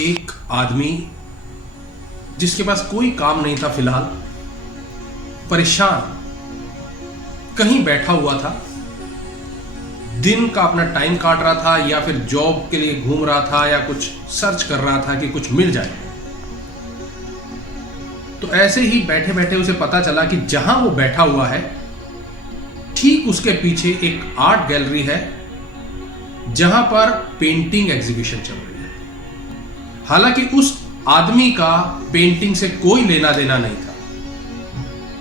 एक आदमी जिसके पास कोई काम नहीं था, फिलहाल परेशान कहीं बैठा हुआ था, दिन का अपना टाइम काट रहा था या फिर जॉब के लिए घूम रहा था या कुछ सर्च कर रहा था कि कुछ मिल जाए। तो ऐसे ही बैठे बैठे उसे पता चला कि जहां वो बैठा हुआ है ठीक उसके पीछे एक आर्ट गैलरी है जहां पर पेंटिंग एग्जीबिशन चल रही है। हालांकि उस आदमी का पेंटिंग से कोई लेना देना नहीं था,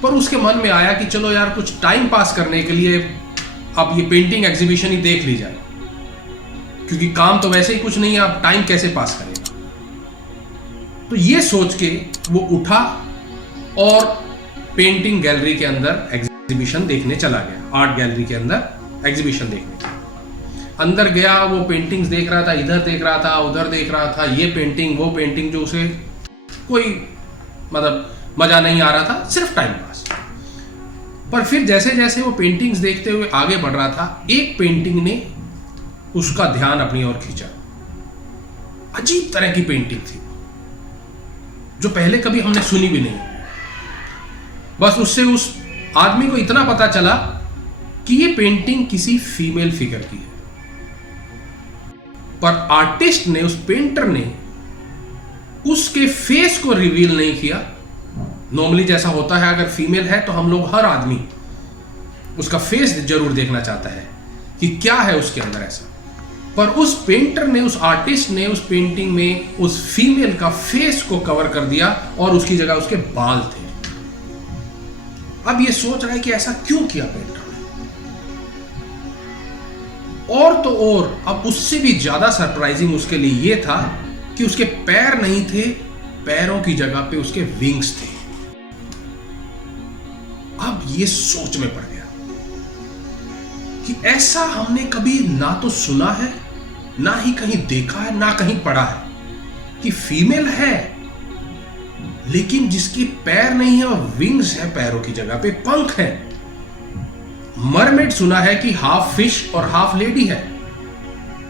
पर उसके मन में आया कि चलो यार कुछ टाइम पास करने के लिए अब ये पेंटिंग एग्जीबिशन ही देख ली जाए, क्योंकि काम तो वैसे ही कुछ नहीं है, अब टाइम कैसे पास करेगा। तो ये सोच के वो उठा और पेंटिंग गैलरी के अंदर एग्जीबिशन देखने चला गया। आर्ट गैलरी के अंदर एग्जीबिशन देखने अंदर गया। वो पेंटिंग्स देख रहा था, इधर देख रहा था, उधर देख रहा था, ये पेंटिंग वो पेंटिंग, जो उसे कोई मतलब मजा नहीं आ रहा था, सिर्फ टाइम पास। पर फिर जैसे जैसे वो पेंटिंग्स देखते हुए आगे बढ़ रहा था, एक पेंटिंग ने उसका ध्यान अपनी ओर खींचा। अजीब तरह की पेंटिंग थी जो पहले कभी हमने सुनी भी नहीं। बस उससे उस आदमी को इतना पता चला कि ये पेंटिंग किसी फीमेल फिगर की है, पर आर्टिस्ट ने, उस पेंटर ने उसके फेस को रिवील नहीं किया। नॉर्मली जैसा होता है, अगर फीमेल है तो हम लोग, हर आदमी उसका फेस जरूर देखना चाहता है कि क्या है उसके अंदर ऐसा। पर उस पेंटर ने, उस आर्टिस्ट ने उस पेंटिंग में उस फीमेल का फेस को कवर कर दिया और उसकी जगह उसके बाल थे। अब ये सोच रहा है कि ऐसा क्यों किया पेंटर ने। और तो और अब उससे भी ज्यादा सरप्राइजिंग उसके लिए ये था कि उसके पैर नहीं थे, पैरों की जगह पे उसके विंग्स थे। अब ये सोच में पड़ गया कि ऐसा हमने कभी ना तो सुना है, ना ही कहीं देखा है, ना कहीं पढ़ा है कि फीमेल है लेकिन जिसके पैर नहीं है और विंग्स है, पैरों की जगह पे पंख है। मरमेड सुना है कि हाफ फिश और हाफ लेडी है,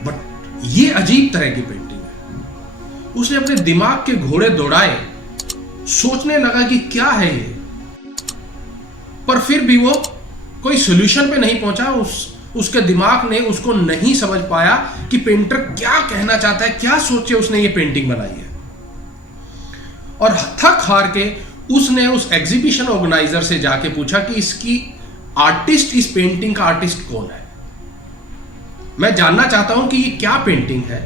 बट ये अजीब तरह की पेंटिंग है। उसने अपने दिमाग के घोड़े दौड़ाए, सोचने लगा कि क्या है ये, पर फिर भी वो कोई सॉल्यूशन पे नहीं पहुंचा। उसके दिमाग ने उसको नहीं समझ पाया कि पेंटर क्या कहना चाहता है, क्या सोचे उसने ये पेंटिंग बनाई है। और थक हार के उसने उस एग्जीबिशन ऑर्गेनाइजर से जाके पूछा कि इसकी आर्टिस्ट, इस पेंटिंग का आर्टिस्ट कौन है, मैं जानना चाहता हूं कि ये क्या पेंटिंग है।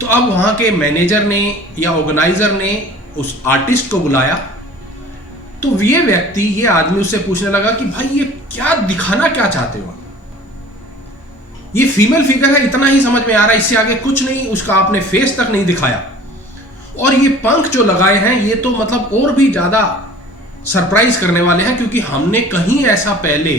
तो अब वहां के मैनेजर ने या ऑर्गेनाइजर ने उस आर्टिस्ट को बुलाया। तो ये व्यक्ति, ये आदमी उससे पूछने लगा कि भाई ये क्या दिखाना क्या चाहते हो, ये फीमेल फिगर है, इतना ही समझ में आ रहा है, इससे आगे कुछ नहीं। उसका आपने फेस तक नहीं दिखाया, और ये पंख जो लगाए हैं ये तो मतलब और भी ज्यादा सरप्राइज करने वाले हैं, क्योंकि हमने कहीं ऐसा पहले,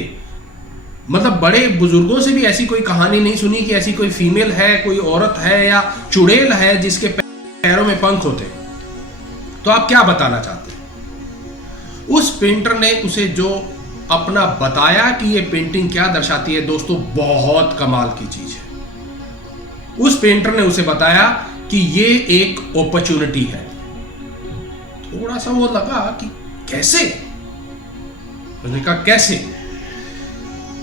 मतलब बड़े बुजुर्गों से भी ऐसी कोई कहानी नहीं सुनी कि ऐसी कोई फीमेल है, कोई औरत है या चुड़ैल है जिसके पैरों में पंख होते हैं। तो आप क्या बताना चाहते हैं? उस पेंटर ने उसे जो अपना बताया कि ये पेंटिंग क्या दर्शाती है, दोस्तों बहुत कमाल की चीज है। उस पेंटर ने उसे बताया कि ये एक अपॉर्चुनिटी है। थोड़ा सा वो लगा कि कैसे? उसने कहा कैसे?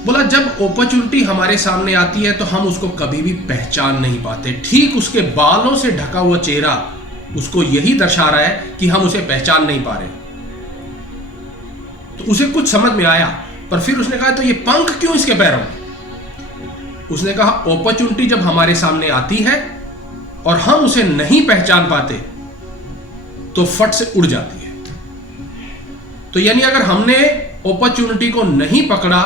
बोला जब अपॉर्चुनिटी हमारे सामने आती है तो हम उसको कभी भी पहचान नहीं पाते। ठीक उसके बालों से ढका हुआ चेहरा उसको यही दर्शा रहा है कि हम उसे पहचान नहीं पा रहे। तो उसे कुछ समझ में आया, पर फिर उसने कहा तो ये पंख क्यों इसके पैरों में? उसने कहा अपॉर्चुनिटी जब हमारे सामने आती है और हम उसे नहीं पहचान पाते तो फट से उड़ जाती है। तो यानी अगर हमने अपॉर्चुनिटी को नहीं पकड़ा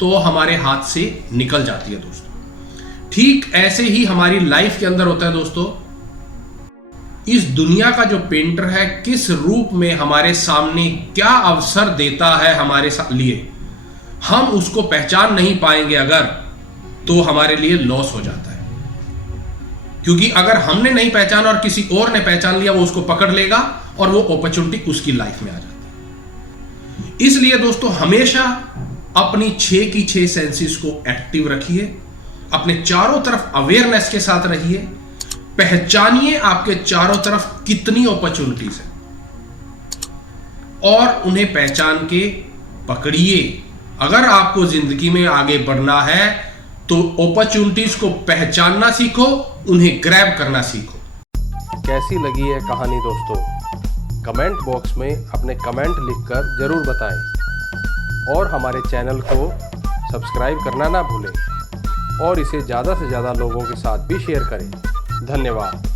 तो हमारे हाथ से निकल जाती है दोस्तों। ठीक ऐसे ही हमारी लाइफ के अंदर होता है दोस्तों। इस दुनिया का जो पेंटर है किस रूप में हमारे सामने क्या अवसर देता है हमारे लिए, हम उसको पहचान नहीं पाएंगे अगर, तो हमारे लिए लॉस हो जाता है। क्योंकि अगर हमने नहीं पहचाना और किसी और ने पहचान लिया, वो उसको पकड़ लेगा और वो अपॉर्चुनिटी उसकी लाइफ में आ जाती है। इसलिए दोस्तों हमेशा अपनी 6 की 6 सेंसेस को एक्टिव रखिए, अपने चारों तरफ अवेयरनेस के साथ रहिए, पहचानिए आपके चारों तरफ कितनी अपॉर्चुनिटीज है और उन्हें पहचान के पकड़िए। अगर आपको जिंदगी में आगे बढ़ना है तो अपॉर्चुनिटीज को पहचानना सीखो, उन्हें ग्रैब करना सीखो। कैसी लगी है कहानी दोस्तों? कमेंट बॉक्स में अपने कमेंट लिखकर जरूर बताएं और हमारे चैनल को सब्सक्राइब करना ना भूलें और इसे ज़्यादा से ज़्यादा लोगों के साथ भी शेयर करें। धन्यवाद।